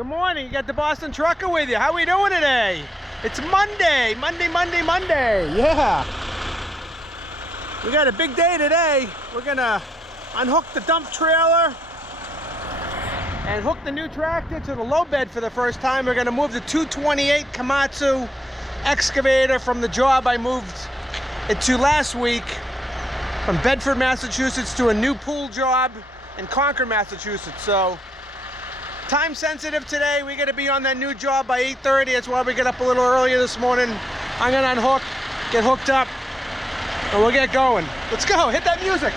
Good morning. You got the Boston Trucker with you. How we doing today? It's Monday. Monday. Yeah. We got a big day today. We're gonna unhook the dump trailer and hook the new tractor to the low bed for the first time. We're gonna move the 228 Komatsu excavator from the job I moved it to last week from Bedford, Massachusetts to a new pool job in Concord, Massachusetts. So time sensitive today. We got to be on that new job by 8:30. That's why we get up a little earlier this morning. I'm gonna unhook, get hooked up, and we'll get going. Let's go, hit that music.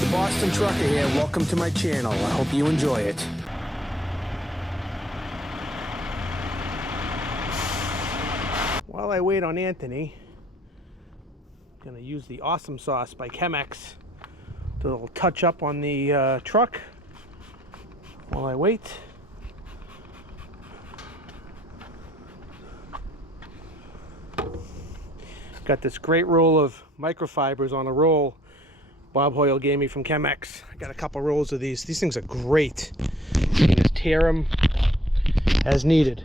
The Boston Trucker here. Welcome to my channel. I hope you enjoy it. While I wait on Anthony, I'm gonna use the Awesome Sauce by Chemex. Do a little touch up on the truck while I wait. Got this great roll of microfibers on a roll Bob Hoyle gave me from Chemex. I got a couple rolls of these. These things are great. You can just tear them as needed.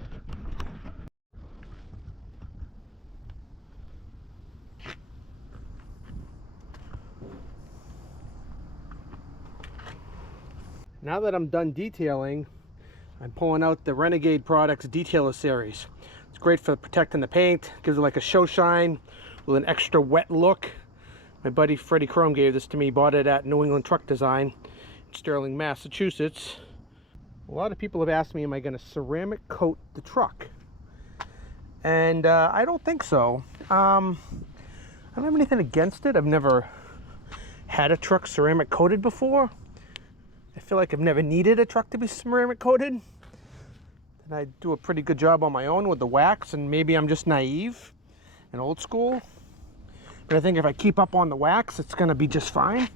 Now that I'm done detailing, I'm pulling out the Renegade Products Detailer Series. It's great for protecting the paint, gives it like a show shine with an extra wet look. My buddy Freddie Chrome gave this to me, bought it at New England Truck Design in Sterling, Massachusetts. A lot of people have asked me, am I going to ceramic coat the truck? And I don't think so. I don't have anything against it. I've never had a truck ceramic coated before. I feel like I've never needed a truck to be ceramic coated. And I do a pretty good job on my own with the wax, and maybe I'm just naive and old school. But I think if I keep up on the wax, it's gonna be just fine.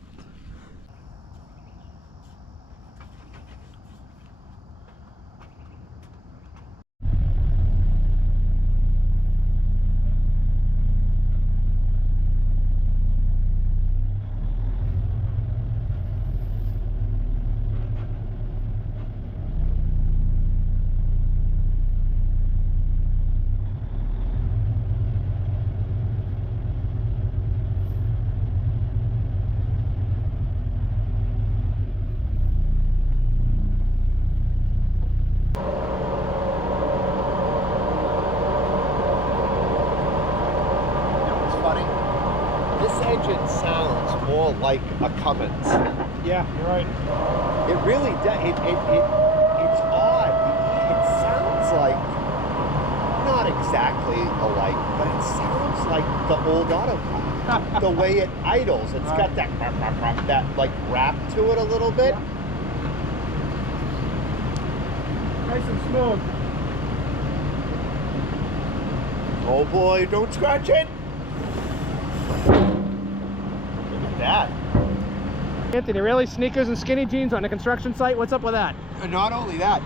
Engine sounds more like a Cummins. Yeah, you're right. It really does. It's odd. It sounds like, not exactly alike, but it sounds like the old Autobahn. The way it idles, it's got that like rap to it a little bit. Yeah. Nice and smooth. Oh boy, don't scratch it. That. Anthony, really? Sneakers and skinny jeans on a construction site? What's up with that? Not only that,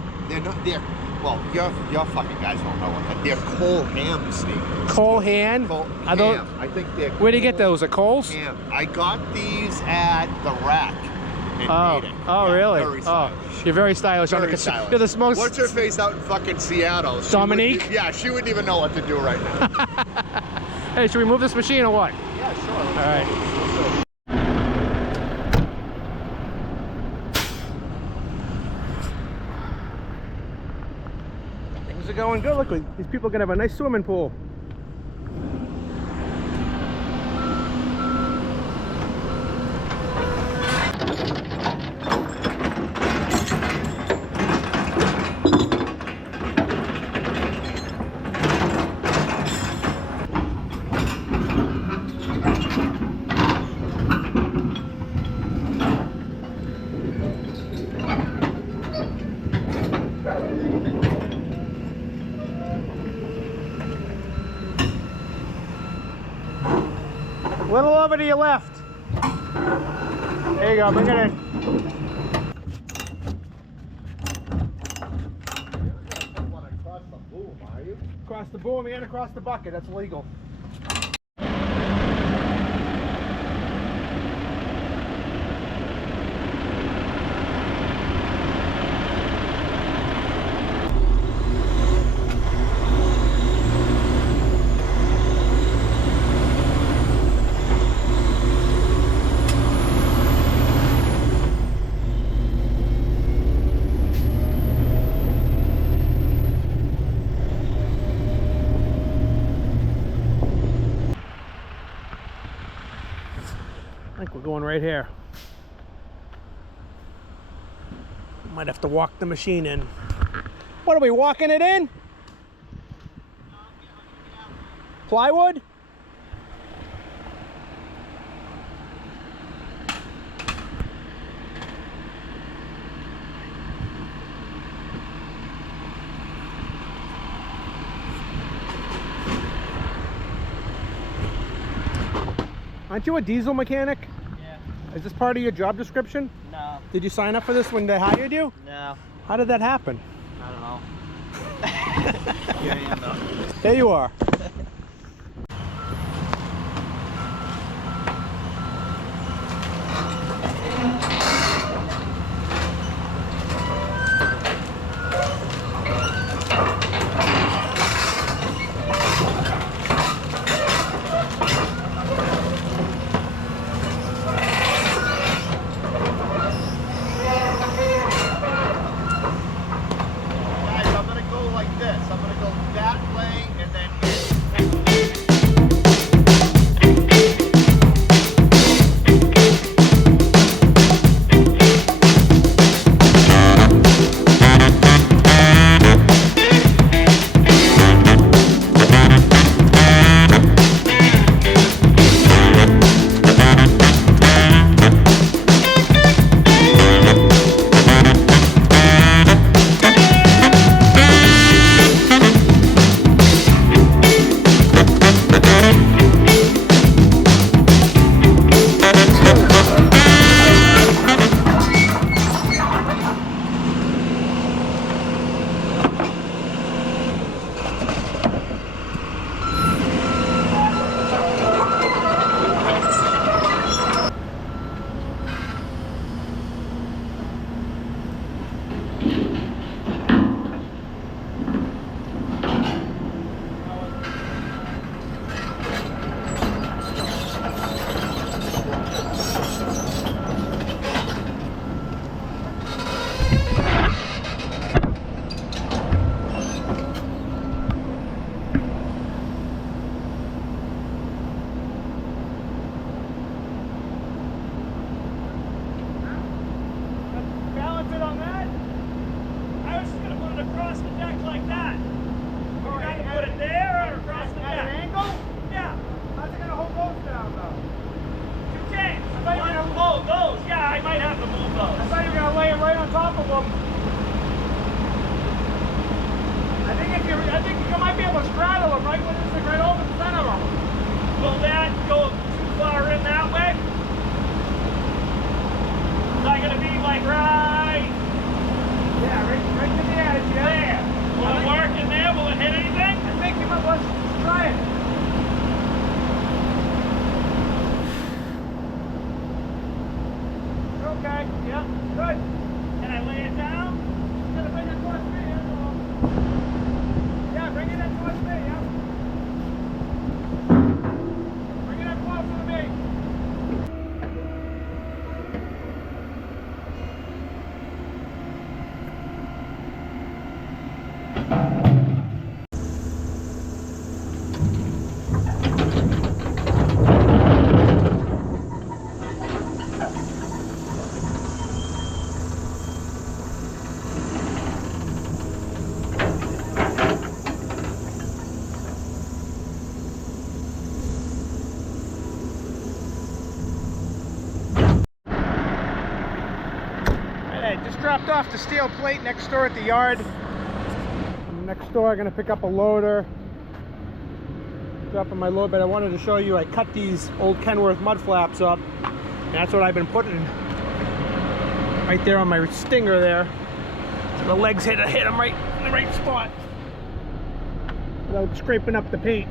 well, your fucking guys won't know what that. They're Cole Ham sneakers. Cole Ham? Are those? I think they're. Where'd you get those? At Kohl's? Ham. I got these at the Rack in Natick. Oh, yeah, really? Very stylish. You're very stylish. Very stylish. You're the most. What's her face out in fucking Seattle? Dominique? Yeah, she wouldn't even know what to do right now. Hey, should we move this machine or what? Yeah, sure. All right. Things are going good. Look, these people are gonna have a nice swimming pool. A little over to your left. There you go, bring it in. the boom and across the bucket. That's legal. I think we're going right here. Might have to walk the machine in. What are we walking it in? Plywood? Aren't you a diesel mechanic? Yeah. Is this part of your job description? No. Did you sign up for this when they hired you? No. How did that happen? I don't know. Here I am though. There you are. Guys, I'm gonna go like this. I'm gonna go that way and then Balance it on that. I was just gonna put it across the deck like that. We're gonna put it there or across the At an deck. angle? Yeah. How's it gonna hold those down though? You can. thought you were One gonna- load those. Yeah, I might have to move I those. thought you were gonna lay it right on top of them. I think you might be able to straddle them right when it's like right over the center of them. Will that go too far in that way? Is that gonna be like right Yeah, right to the edge, yeah. there? Will it work in there? Will it hit anything? I think you might let's try it. Okay, yeah, good. Can I lay it down? Gonna bring it towards me, that's all. Yeah, bring it in towards me, yeah. Bring it in closer to me. Just dropped off the steel plate next door at the yard. Next door, I'm gonna pick up a loader. Dropping my load, but I wanted to show you I cut these old Kenworth mud flaps up. And that's what I've been putting right there on my stinger there. So the legs hit them right in the right spot. without scraping up the paint.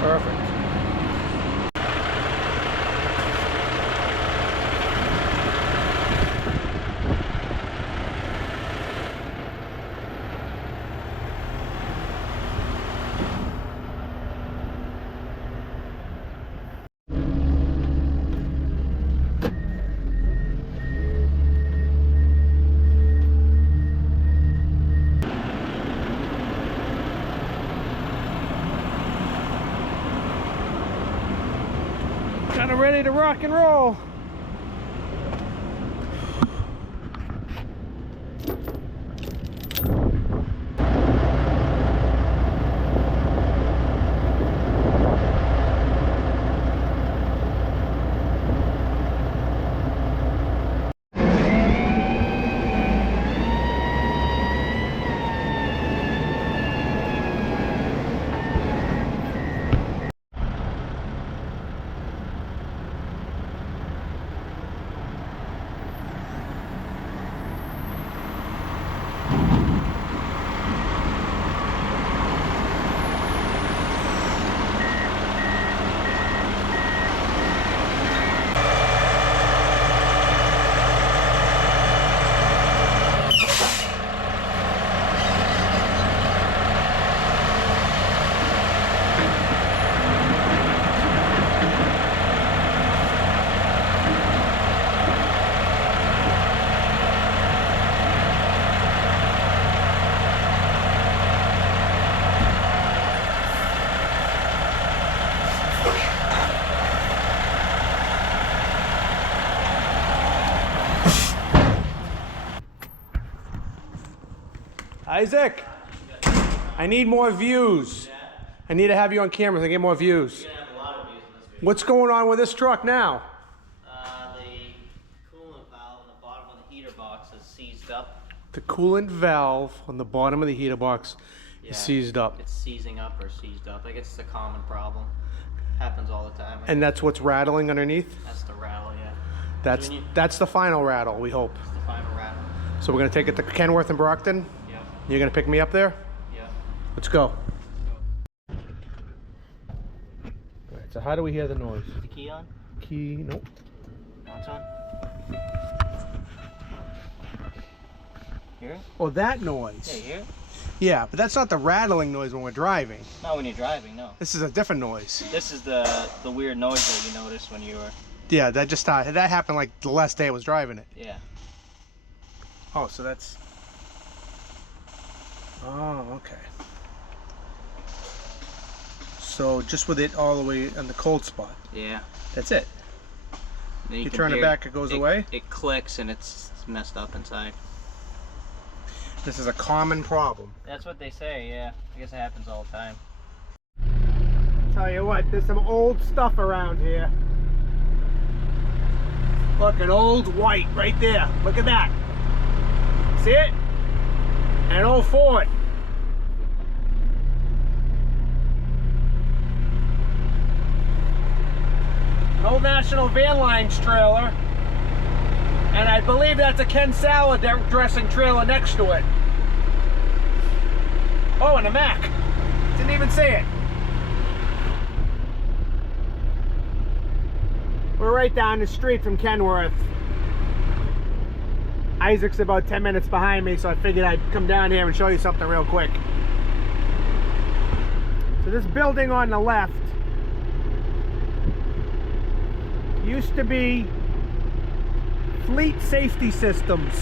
Perfect. Kind of ready to rock and roll. Isaac, I need more views. I need to have you on camera to get more views. You're gonna have a lot of views in this video. What's going on with this truck now? The coolant valve on the bottom of the heater box is seized up. The coolant valve on the bottom of the heater box is seized up. It's seizing up or seized up. I guess it's a common problem. Happens all the time. And that's what's rattling underneath? That's the rattle, yeah. That's the final rattle, we hope. It's the final rattle. So we're gonna take it to Kenworth and Brockton? Yep. You're gonna pick me up there? Yep. Let's go. Alright, so how do we hear the noise? Is the key on? Key, nope. No, it's on. Hear it? Oh, that noise. Yeah, you hear it? Yeah, but that's not the rattling noise when we're driving. Not when you're driving, no. This is a different noise. This is the weird noise that you noticed when you were... Yeah, that just that happened like the last day I was driving it. Yeah. Oh, so that's... Oh, okay. So just with it all the way on the cold spot. Yeah. That's it. Then You can turn it hear back, it goes away? It clicks and it's messed up inside. This is a common problem. That's what they say, yeah. I guess it happens all the time. Tell you what, there's some old stuff around here. Look, an old white right there. Look at that. See it? And an old Ford. An old National Van Lines trailer. And I believe that's a Ken salad dressing trailer next to it. Oh, and a Mac. Didn't even see it. We're right down the street from Kenworth. Isaac's about 10 minutes behind me, so I figured I'd come down here and show you something real quick. So this building on the left used to be Fleet Safety Systems.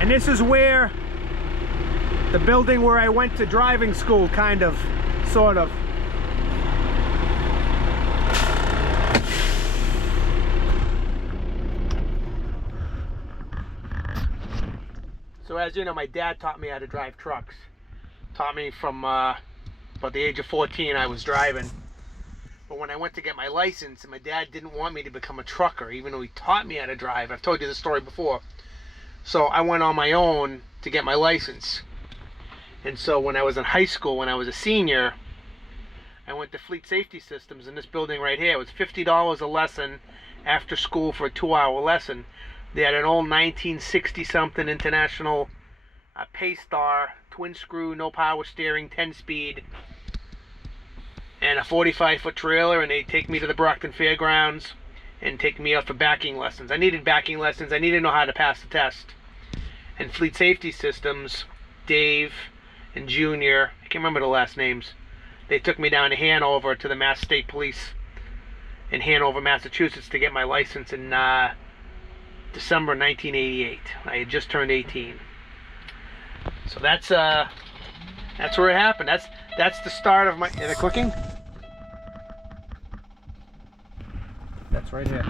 And this is where the building where I went to driving school, kind of, sort of. So as you know, my dad taught me how to drive trucks. Taught me from about the age of 14 I was driving. But when I went to get my license, and my dad didn't want me to become a trucker, even though he taught me how to drive. I've told you this story before. So I went on my own to get my license. And so when I was in high school, when I was a senior, I went to Fleet Safety Systems in this building right here. It was $50 a lesson after school for a 2-hour lesson. They had an old 1960-something International Paystar, twin screw, no power steering, 10-speed, and a 45-foot trailer, and they'd take me to the Brockton Fairgrounds and take me out for backing lessons. I needed backing lessons. I needed to know how to pass the test. And Fleet Safety Systems, Dave and Junior, I can't remember the last names, they took me down to Hanover to the Mass State Police in Hanover, Massachusetts to get my license in December 1988. I had just turned 18. So that's where it happened. That's the start of my... Is it clicking? That's right here.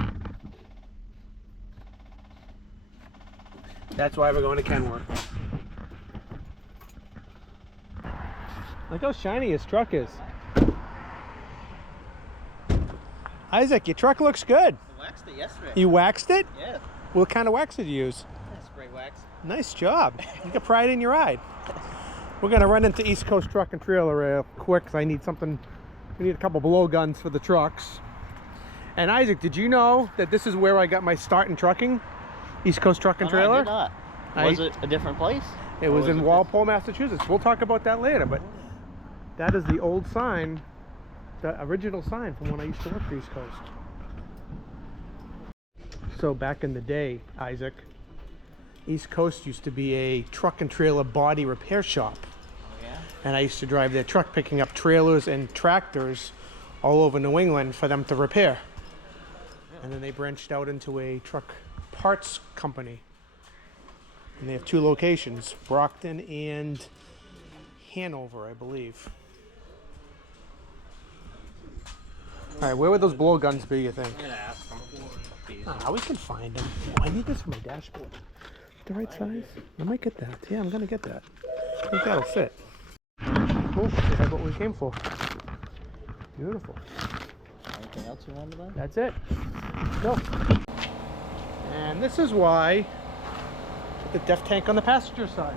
That's why we're going to Kenworth. Look how shiny his truck is. Isaac, your truck looks good. I waxed it yesterday. You waxed it? Yeah. What kind of wax did you use? Spray wax. Nice job. You got pride in your ride. We're going to run into East Coast Truck and Trailer real quick because I need something. We need a couple blowguns for the trucks. And Isaac, did you know that this is where I got my start in trucking? East Coast Truck and Trailer? No, I did not. Was it a different place? It was in Walpole, Massachusetts. We'll talk about that later, but that is the old sign, the original sign from when I used to work for East Coast. So back in the day, Isaac, East Coast used to be a truck and trailer body repair shop. Oh, yeah? And I used to drive their truck picking up trailers and tractors all over New England for them to repair. And then they branched out into a truck parts company. And they have 2 locations, Brockton and Hanover, I believe. All right, where would those blowguns be, you think? I'm gonna ask them. Ah, we can find them. Oh, I need this for my dashboard. The right size? I might get that. Yeah, I'm gonna get that. I think that'll fit. Cool. They have what we came for. Beautiful. Anything else you want to buy? That's it. Let's go. And this is why put the def tank on the passenger side.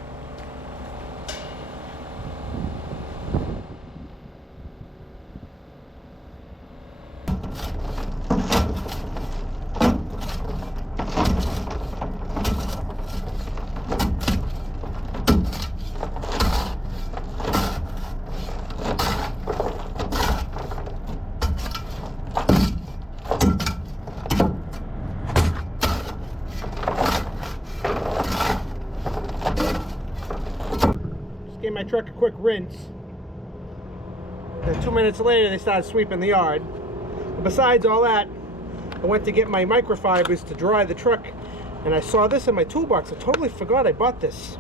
Gave my truck a quick rinse. Then 2 minutes later, they started sweeping the yard. But besides all that, I went to get my microfibers to dry the truck, and I saw this in my toolbox. I totally forgot I bought this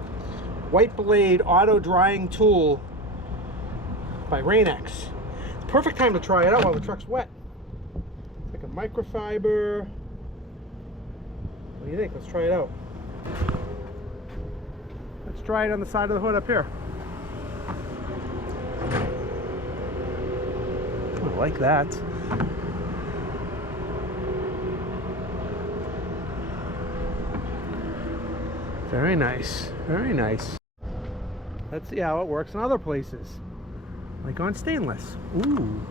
White Blade auto drying tool by Rain-X. Perfect time to try it out while the truck's wet. It's like a microfiber. What do you think? Let's try it out. Let's try it on the side of the hood up here. I like that. Very nice. Very nice. Let's see how it works in other places. Like on stainless. Ooh.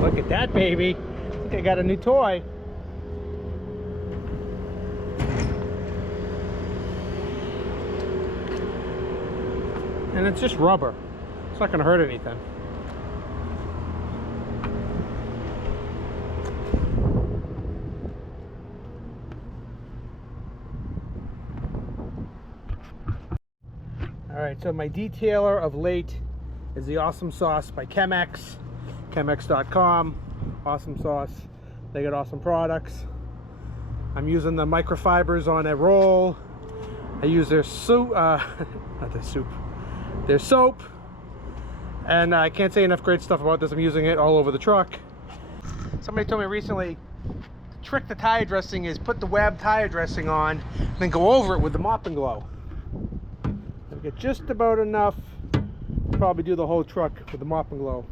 Look at that, baby. I think I got a new toy. And it's just rubber. It's not going to hurt anything. All right, so my detailer of late is the Awesome Sauce by Chemex. Chemex.com. Awesome sauce. They got awesome products. I'm using the microfibers on a roll. I use their soup, not their soup, their soap. And I can't say enough great stuff about this. I'm using it all over the truck. Somebody told me recently, the trick to tire dressing is put the Web tire dressing on, then go over it with the mop and glow. And get just about enough probably do the whole truck with the mop and glow.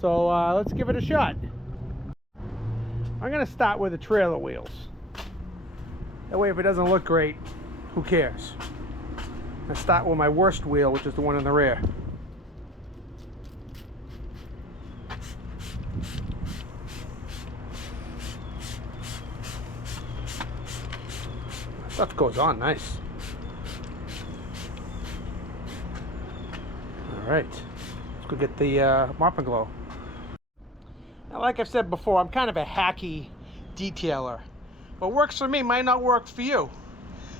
So let's give it a shot. I'm gonna start with the trailer wheels. That way if it doesn't look great, who cares? I'm gonna start with my worst wheel, which is the one in the rear. Stuff goes on nice. Alright, let's go get the mop and glow. Now, like I've said before, I'm kind of a hacky detailer. What works for me might not work for you.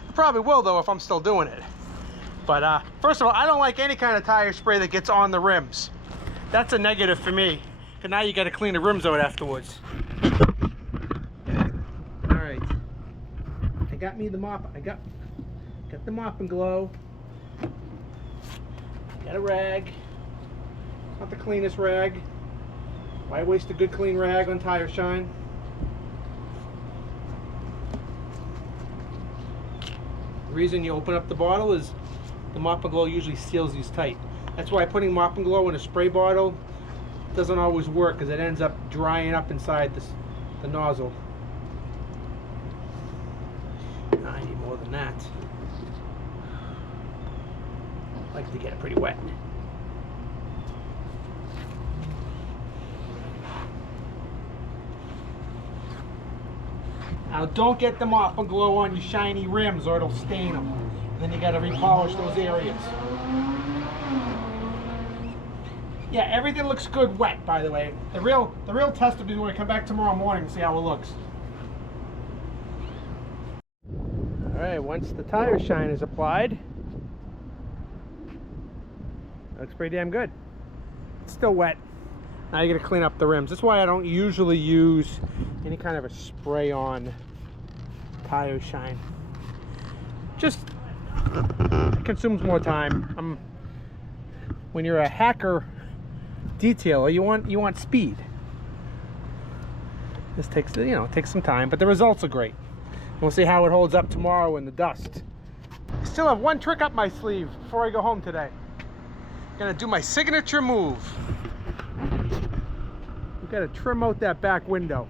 It probably will though if I'm still doing it. But first of all, I don't like any kind of tire spray that gets on the rims. That's a negative for me. Because now you got to clean the rims out afterwards. Alright. I got me the mop. I got the mop and glow. Got a rag. It's not the cleanest rag. Why waste a good clean rag on tire shine? The reason you open up the bottle is the mop and glow usually seals these tight. That's why putting mop and glow in a spray bottle doesn't always work, because it ends up drying up inside the nozzle. I need more than that. I like to get it pretty wet. Now don't get the mop and glow on your shiny rims or it'll stain them. And then you gotta repolish those areas. Yeah, everything looks good wet, by the way. The real test will be when we come back tomorrow morning and see how it looks. Alright, once the tire shine is applied, looks pretty damn good. It's still wet. Now you gotta clean up the rims. That's why I don't usually use any kind of a spray-on tire shine. Just it consumes more time. When you're a hacker detailer, you want speed. This takes takes some time, but the results are great. We'll see how it holds up tomorrow in the dust. I still have one trick up my sleeve before I go home today. I'm gonna do my signature move. We've got to trim out that back window.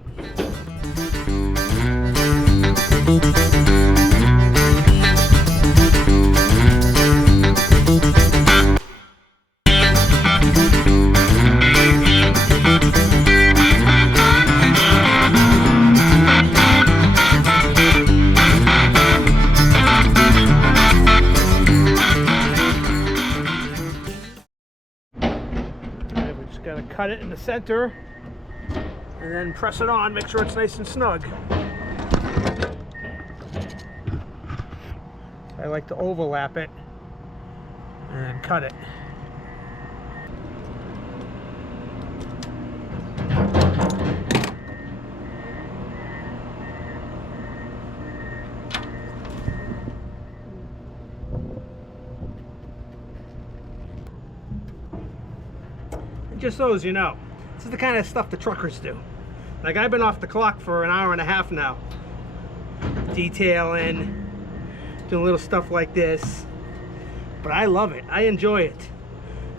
Gotta cut it in the center and then press it on, make sure it's nice and snug. I like to overlap it and then cut it. Just so as you know, this is the kind of stuff the truckers do. Like, I've been off the clock for an hour and a half now, detailing, doing little stuff like this, but I love it. I enjoy it.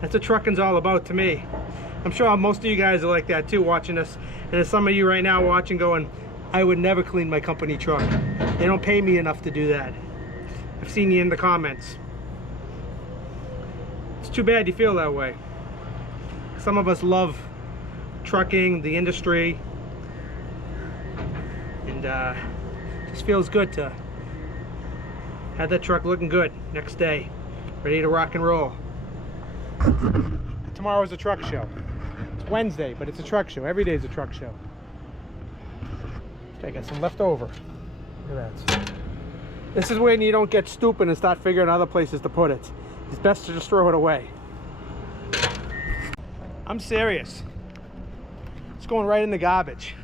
That's what trucking's all about to me. I'm sure most of you guys are like that too, watching us, and there's some of you right now watching going, I would never clean my company truck. They don't pay me enough to do that. I've seen you in the comments. It's too bad you feel that way. Some of us love trucking, the industry, and just feels good to have that truck looking good next day, ready to rock and roll. Tomorrow's a truck show. It's Wednesday, but it's a truck show. Every day is a truck show. Okay, I got some left over. Look at that. This is when you don't get stupid and start figuring other places to put it. It's best to just throw it away. I'm serious. It's going right in the garbage.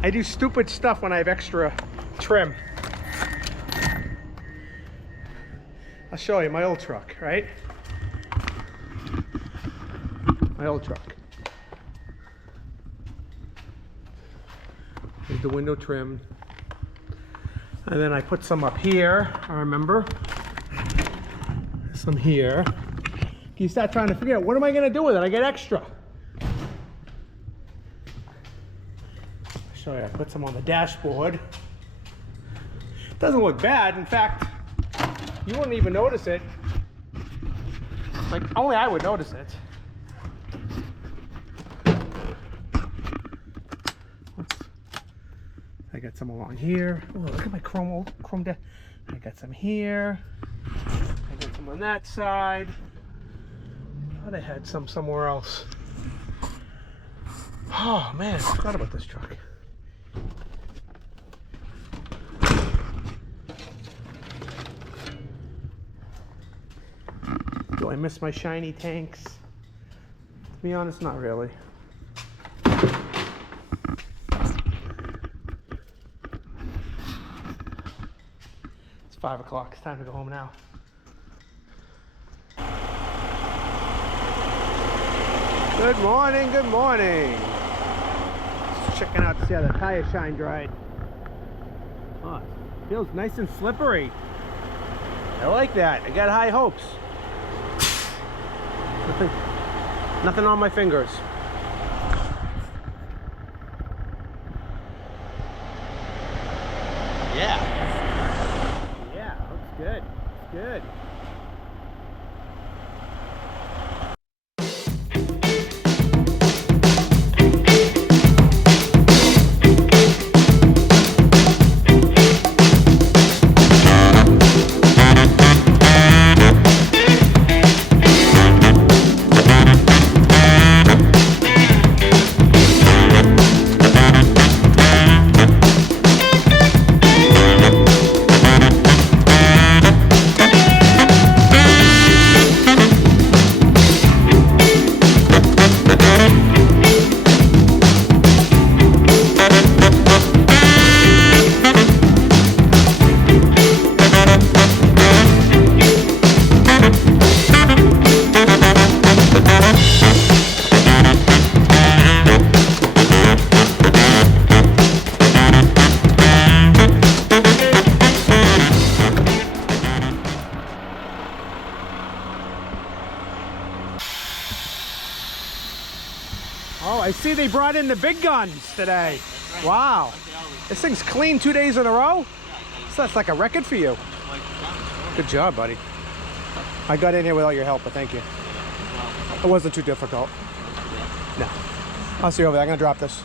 I do stupid stuff when I have extra trim. I'll show you my old truck, right? My old truck. Here's the window trim. And then I put some up here, I remember. Some here. You start trying to figure out, what am I going to do with it? I get extra. I'll show you. I put some on the dashboard. Doesn't look bad. In fact, you wouldn't even notice it. Like, only I would notice it. I got some along here. Oh, look at my chrome deck. I got some here. I got some on that side. I thought I had some somewhere else. Oh man, I forgot about this truck. Do I miss my shiny tanks? To be honest, not really. It's 5 o'clock. It's time to go home now. Good morning, good morning. Just checking out to see how the tire shine dried. Oh, it feels nice and slippery. I like that. I got high hopes. Nothing on my fingers. Yeah. Yeah, looks good. Looks good. Oh, I see they brought in the big guns today. Right. Wow. This thing's clean 2 days in a row? So that's like a record for you. Good job, buddy. I got in here without your help, but thank you. It wasn't too difficult. No. I'll see you over there. I'm going to drop this.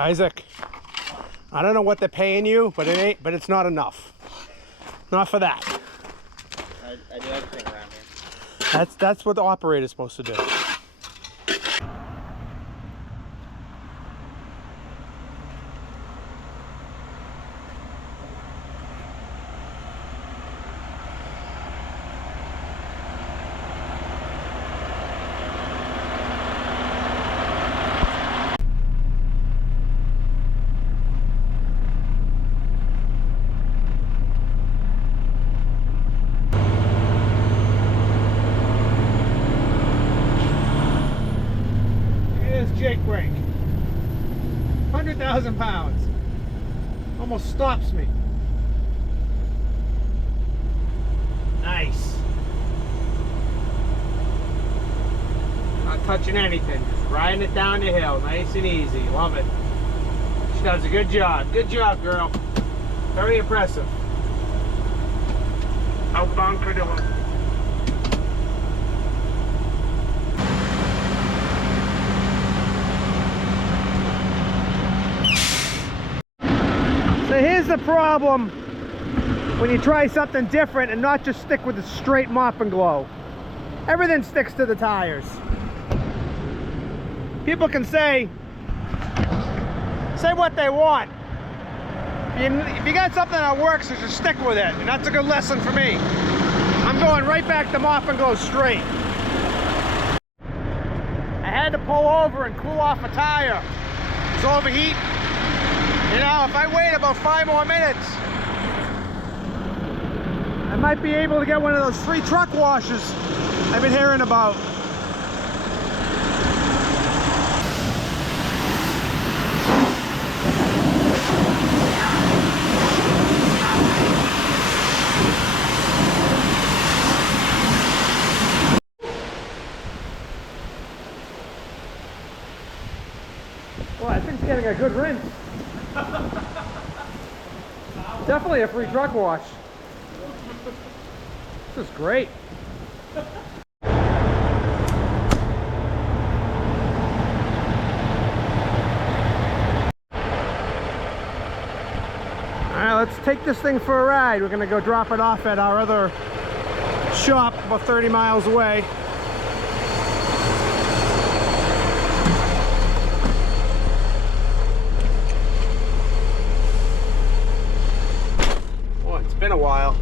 Isaac, I don't know what they're paying you, but it's not enough. Not for that. I do everything around here. That's what the operator's supposed to do. Jake brake. 100,000 pounds. Almost stops me. Nice. Not touching anything. Just riding it down the hill. Nice and easy. Love it. She does a good job. Good job, girl. Very impressive. Outbound Cordova. So here's the problem when you try something different and not just stick with the straight mop and glow. Everything sticks to the tires. People can say what they want. If you got something that works, just stick with it. And that's a good lesson for me. I'm going right back to mop and glow straight. I had had to pull over and cool off a tire. It's overheating. You know, if I wait about 5 more minutes, I might be able to get one of those free truck washes I've been hearing about. Well, I think it's getting a good rinse. Definitely a free truck wash. This is great. Alright, let's take this thing for a ride. We're gonna go drop it off at our other shop about 30 miles away. It's been a while.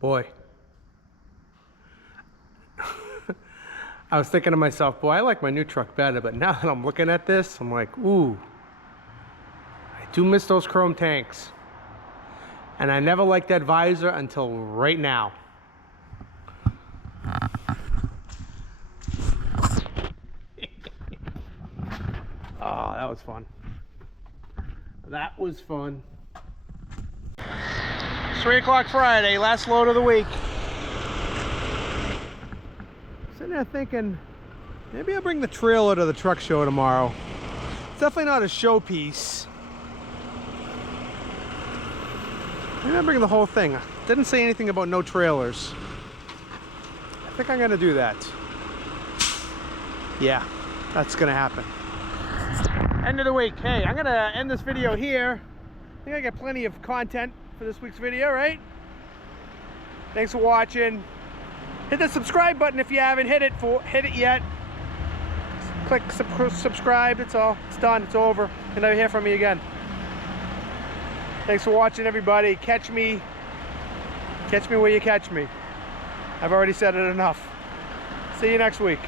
Boy, I was thinking to myself, boy, I like my new truck better, but now that I'm looking at this, I'm like, ooh, I do miss those chrome tanks. And I never liked that visor until right now. Oh, that was fun. That was fun. 3 o'clock Friday, last load of the week. Sitting there thinking, maybe I'll bring the trailer to the truck show tomorrow. It's definitely not a showpiece. Maybe I'll bring the whole thing. Didn't say anything about no trailers. I think I'm gonna do that. Yeah, that's gonna happen. End of the week. Hey, I'm gonna end this video here. I think I got plenty of content for this week's video, right? Thanks for watching. Hit the subscribe button if you haven't hit it yet. Click subscribe. That's all. It's done. It's over. You'll never hear from me again. Thanks for watching, everybody. Catch me where you catch me. I've already said it enough. See you next week.